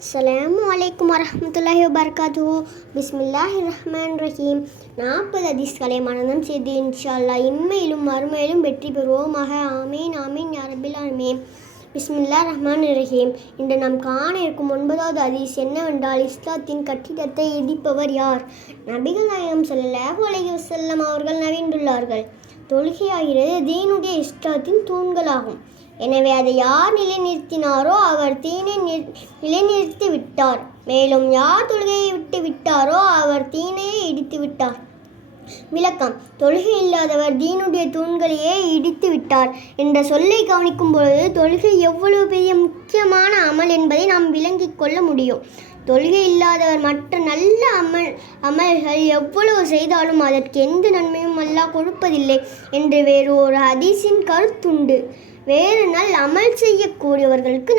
அஸ்ஸலாமு அலைக்கும் வரஹ்மத்துல்லாஹி வபரகாத்துஹு. பிஸ்மில்லாஹிர் ரஹ்மானிர் ரஹீம். 40 ஹதீஸ்களை மனனம் செய்து இன்ஷா அல்லாஹ் இம்மையிலும் மறுமையிலும் வெற்றி பெறுவோமாக. ஆமீன் ஆமீன் யா ரப்பில் ஆலமீன். பிஸ்மில்லாஹிர் ரஹ்மானிர் ரஹீம். இன்று நாம் காண இருக்கும் 9வது ஹதீஸ் என்னவென்றால், இஸ்லாத்தின் கட்டிடத்தை இடிப்பவர் யார்? நபிகள் நாயகம் ஸல்லல்லாஹு அலைஹி வஸல்லம் அவர்கள் நவின்றுள்ளார்கள். தொழுகையாகிறது தீனுடைய இஸ்லாத்தின் தூண்களாகும். எனவே அதை யார் நிலைநிறுத்தினாரோ அவர் தீனை நிலைநிறுத்தி விட்டார். மேலும் யார் தொழுகையை விட்டு விட்டாரோ அவர் தீனையே இடித்து விட்டார். விளக்கம்: தொழுகை இல்லாதவர் தீனுடைய தூண்களையே இடித்து விட்டார் என்ற சொல்லை கவனிக்கும் பொழுது தொழுகை எவ்வளவு பெரிய முக்கியமான அமல் என்பதை நாம் விளங்கிக் கொள்ள முடியும். தொழுகை இல்லாதவர் மற்ற நல்ல அமல்கள் எவ்வளவு செய்தாலும் அதற்கு எந்த நன்மையும் அல்லாஹ் கொடுப்பதில்லை என்று வேறு ஒரு ஹதீஸின் கருத்துண்டு. வேறு நாள் அமல் செய்யக்கூடியவர்களுக்கு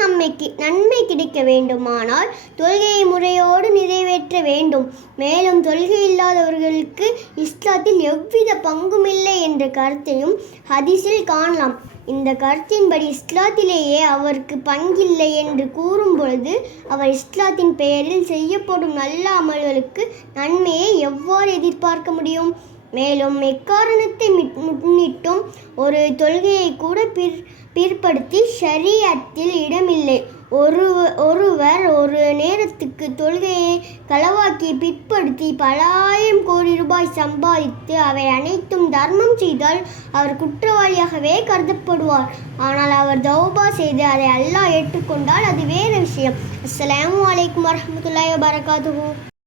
நன்மை கிடைக்க வேண்டுமானால் தொழுகையை முறையோடு நிறைவேற்ற வேண்டும். மேலும் தொழுகை இல்லாதவர்களுக்கு இஸ்லாத்தில் எவ்வித பங்குமில்லை என்ற கருத்தையும் ஹதீஸில் காணலாம். இந்த கருத்தின்படி இஸ்லாத்திலேயே அவருக்கு பங்கில்லை என்று கூறும் பொழுது அவர் இஸ்லாத்தின் பெயரில் செய்யப்படும் நல்ல அமல்களுக்கு நன்மையை எவ்வாறு எதிர்பார்க்க முடியும்? மேலும் எக்காரணத்தை முன்னிட்டும் ஒரு தொழுகையை கூட பிற்படுத்தி ஷரீஅத்தில் இடமில்லை. ஒருவர் ஒரு நேரத்துக்கு தொழுகையை களவாக்கி பிற்படுத்தி பல ஆயிரம் கோடி ரூபாய் சம்பாதித்து அவை அனைத்தும் தர்மம் செய்தால் அவர் குற்றவாளியாகவே கருதப்படுவார். ஆனால் அவர் தௌபா செய்து அதை அல்லாஹ் ஏற்றுக்கொண்டால் அது வேறு விஷயம். அஸ்ஸலாமு அலைக்கும் வரஹ்மத்துல்லாஹி வபரகாத்துஹு.